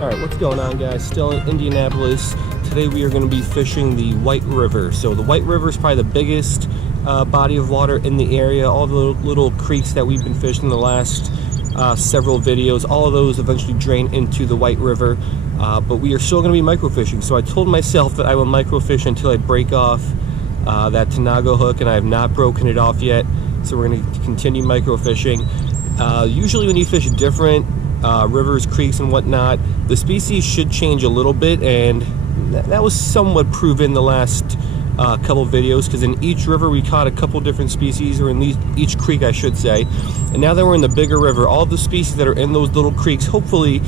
Alright, what's going on, guys? Still in Indianapolis. Today we are going to be fishing the White River. So the White River is probably the biggest body of water in the area. All the little creeks that we've been fishing the last several videos, all of those eventually drain into the White River. But we are still going to be microfishing. So I told myself that I will microfish until I break off that Tanago hook, and I have not broken it off yet. So we're going to continue microfishing. Usually when you fish different rivers, creeks, and whatnot, the species should change a little bit, and that was somewhat proven the last couple videos, because in each river we caught a couple different species, or in each creek I should say. And now that we're in the bigger river, all the species that are in those little creeks, hopefully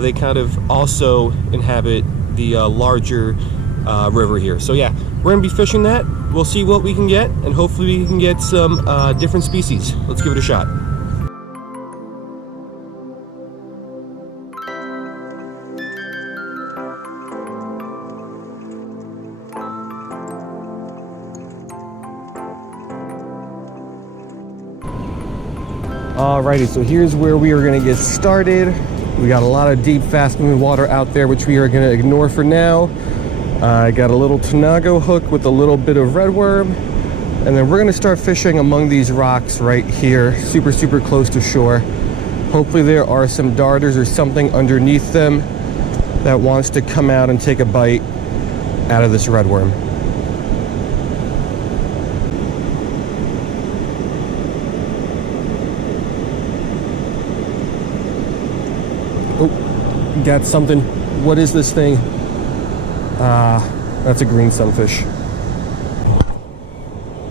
they kind of also inhabit the larger river here. So yeah, we're gonna be fishing that. We'll see what we can get, and hopefully we can get some different species. Let's give it a shot. Alrighty, so here's where we are going to get started. We got a lot of deep, fast-moving water out there, which we are going to ignore for now. I got a little Tanago hook with a little bit of redworm, and then we're going to start fishing among these rocks right here, super close to shore. Hopefully there are some darters or something underneath them that wants to come out and take a bite out of this redworm. Oh, got something. What is this thing? That's a green sunfish.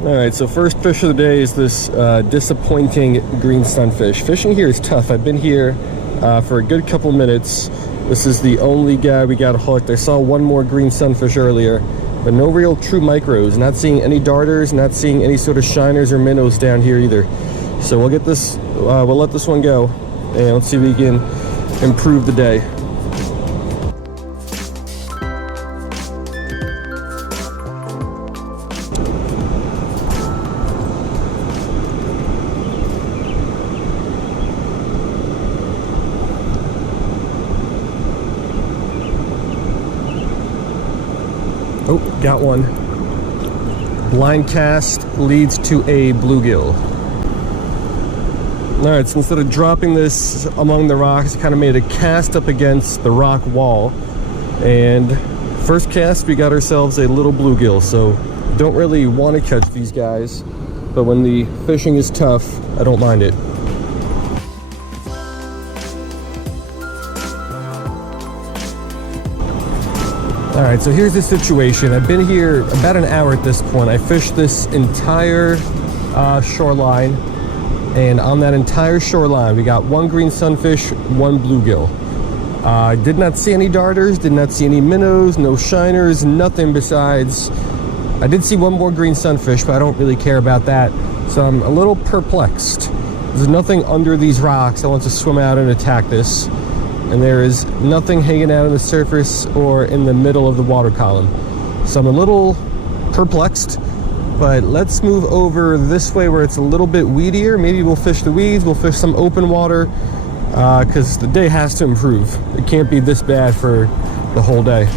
Alright, so first fish of the day is this disappointing green sunfish. Fishing here is tough. I've been here for a good couple minutes. This is the only guy we got hooked. I saw one more green sunfish earlier, but no real true micros. Not seeing any darters, not seeing any sort of shiners or minnows down here either. So we'll get this, we'll let this one go, and let's see if we can improve the day. Oh, got one. Blind cast leads to a bluegill. Alright, so instead of dropping this among the rocks, I kind of made a cast up against the rock wall. And first cast, we got ourselves a little bluegill. So don't really want to catch these guys, but when the fishing is tough, I don't mind it. Alright, so here's the situation. I've been here about an hour at this point. I fished this entire shoreline, and on that entire shoreline we got one green sunfish, one bluegill. I did not see any darters, did not see any minnows, no shiners, nothing besides, I did see one more green sunfish, but I don't really care about that, so I'm a little perplexed. There's nothing under these rocks that wants to swim out and attack this, and there is nothing hanging out on the surface or in the middle of the water column. So I'm a little perplexed, but let's move over this way where it's a little bit weedier. Maybe we'll fish the weeds, we'll fish some open water, because the day has to improve. It can't be this bad for the whole day.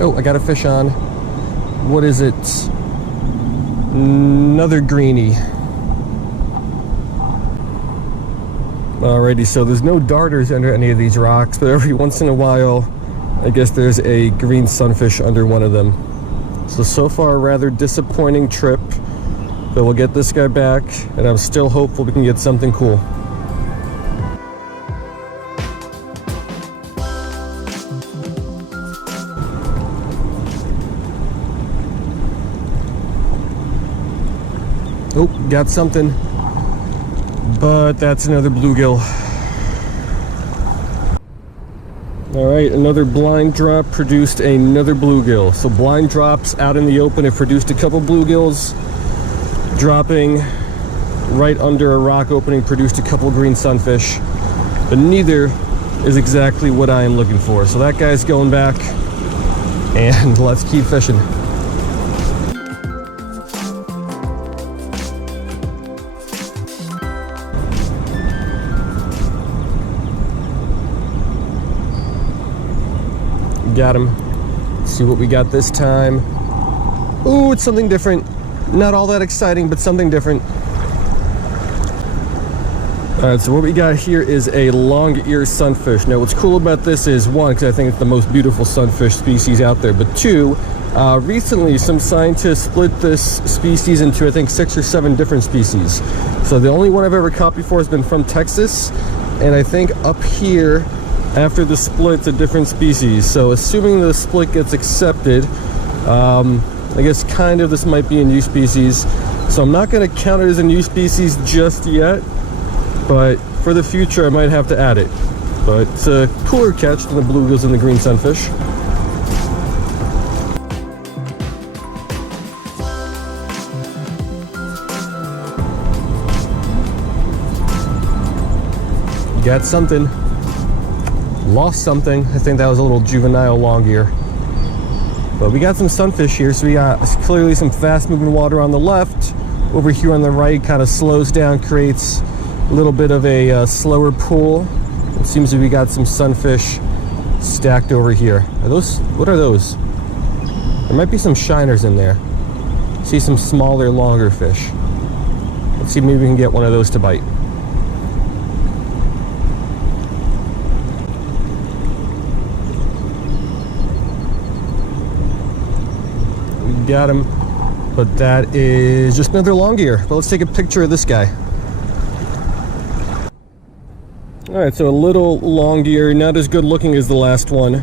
Oh, I got a fish on. What is it? Another greenie. Alrighty, so there's no darters under any of these rocks, but every once in a while, I guess there's a green sunfish under one of them. So far, a rather disappointing trip, but we'll get this guy back, and I'm still hopeful we can get something cool. Oh, got something, but that's another bluegill. All right, another blind drop produced another bluegill. So blind drops out in the open have produced a couple bluegills. Dropping right under a rock opening produced a couple green sunfish, but neither is exactly what I am looking for. So that guy's going back, and let's keep fishing. Got him. Let's see what we got this time. Ooh, it's something different. Not all that exciting, but something different. All right, so what we got here is a long-eared sunfish. Now, what's cool about this is, one, because I think it's the most beautiful sunfish species out there, but two, recently some scientists split this species into, I think, 6 or 7 different species. So the only one I've ever caught before has been from Texas, and I think up here, after the split's a different species. So assuming the split gets accepted, I guess kind of this might be a new species. So I'm not going to count it as a new species just yet, but for the future I might have to add it. But it's a cooler catch than the bluegills and the green sunfish. Got something. Lost something. I think that was a little juvenile longear. But we got some sunfish here, so we got clearly some fast moving water on the left. Over here on the right kind of slows down, creates a little bit of a slower pool. It seems that we got some sunfish stacked over here. Are those, what are those? There might be some shiners in there. See some smaller, longer fish. Let's see, maybe we can get one of those to bite. Got him, but that is just another longear. But let's take a picture of this guy. All right, so a little longear, not as good looking as the last one,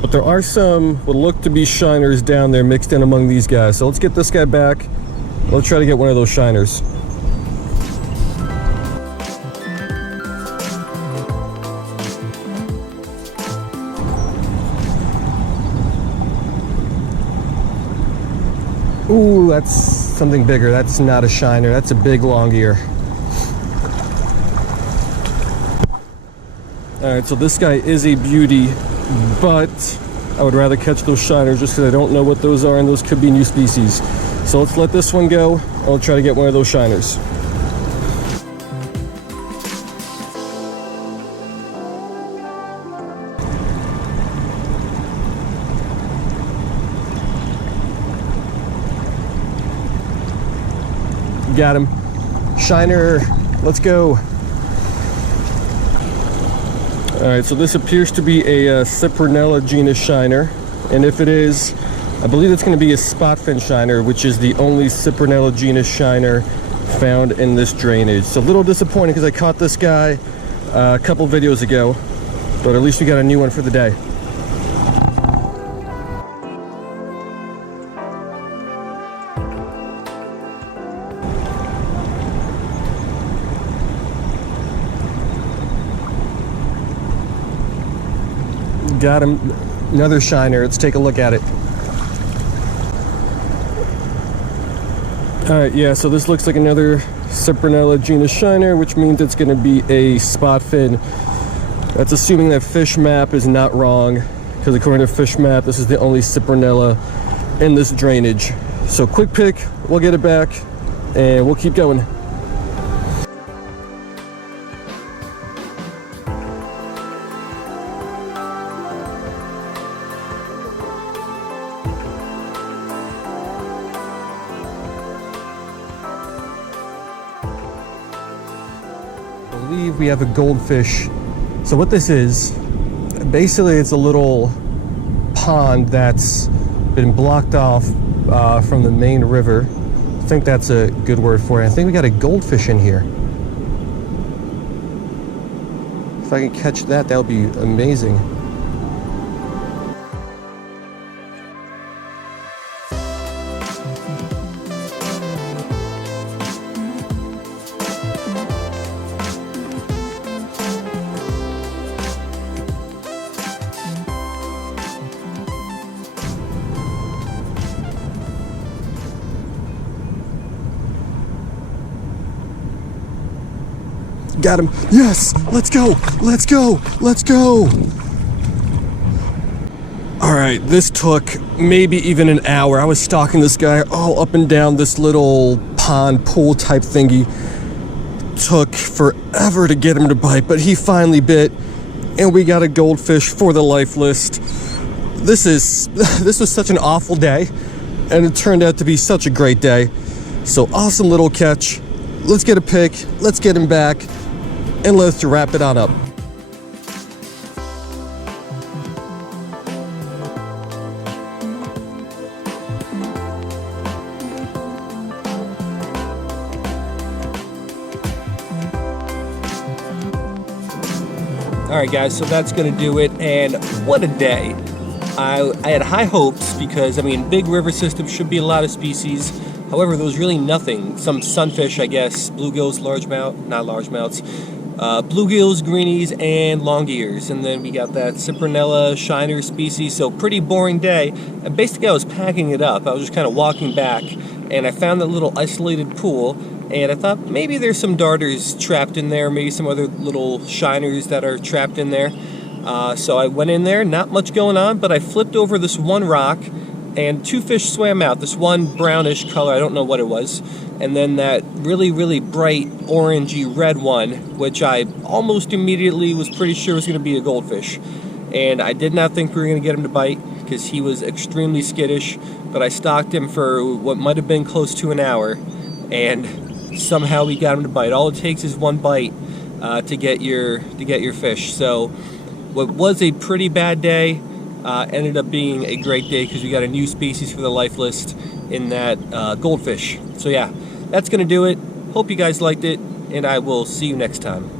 but there are some what look to be shiners down there mixed in among these guys. So let's get this guy back. Let's try to get one of those shiners. Ooh, that's something bigger. That's not a shiner. That's a big longear. All right, so this guy is a beauty, but I would rather catch those shiners just because I don't know what those are, and those could be new species. So let's let this one go. I'll try to get one of those shiners. Got him. Shiner, let's go. All right, so this appears to be a Cyprinella genus shiner, and if it is, I believe it's going to be a spotfin shiner, which is the only Cyprinella genus shiner found in this drainage. So a little disappointing because I caught this guy a couple videos ago, but at least we got a new one for the day. Got him. Another shiner. Let's take a look at it. All right, yeah, so this looks like another Cyprinella genus shiner, which means it's going to be a spotfin. That's assuming that Fish Map is not wrong, because according to Fish Map, this is the only Cyprinella in this drainage. So quick pick, we'll get it back, and we'll keep going. I believe we have a goldfish. So what this is, basically it's a little pond that's been blocked off from the main river. I think that's a good word for it. I think we got a goldfish in here. If I can catch that, that would be amazing. Got him. Yes, let's go, let's go, let's go. All right, this took maybe even an hour. I was stalking this guy all up and down this little pond pool type thingy. Took forever to get him to bite, but he finally bit, and we got a goldfish for the life list. This was such an awful day, and it turned out to be such a great day. So awesome little catch. Let's get a pic, let's get him back, and let's wrap it on up. Alright guys, so that's going to do it, and what a day. I had high hopes because, I mean, big river system should be a lot of species. However, there was really nothing. Some sunfish, I guess, bluegills, largemouths, bluegills, greenies, and longears. And then we got that cyprinella shiner species, so pretty boring day. And basically I was packing it up. I was just kind of walking back, and I found that little isolated pool, and I thought maybe there's some darters trapped in there, maybe some other little shiners that are trapped in there. So I went in there, not much going on, but I flipped over this one rock, and two fish swam out. This one brownish color, I don't know what it was, and then that really, really bright orangey red one, which I almost immediately was pretty sure was going to be a goldfish. And I did not think we were going to get him to bite because he was extremely skittish, but I stalked him for what might have been close to an hour, and somehow we got him to bite. All it takes is one bite to get your fish. So what was a pretty bad day ended up being a great day because we got a new species for the life list in that goldfish. So yeah, that's gonna do it. Hope you guys liked it, and I will see you next time.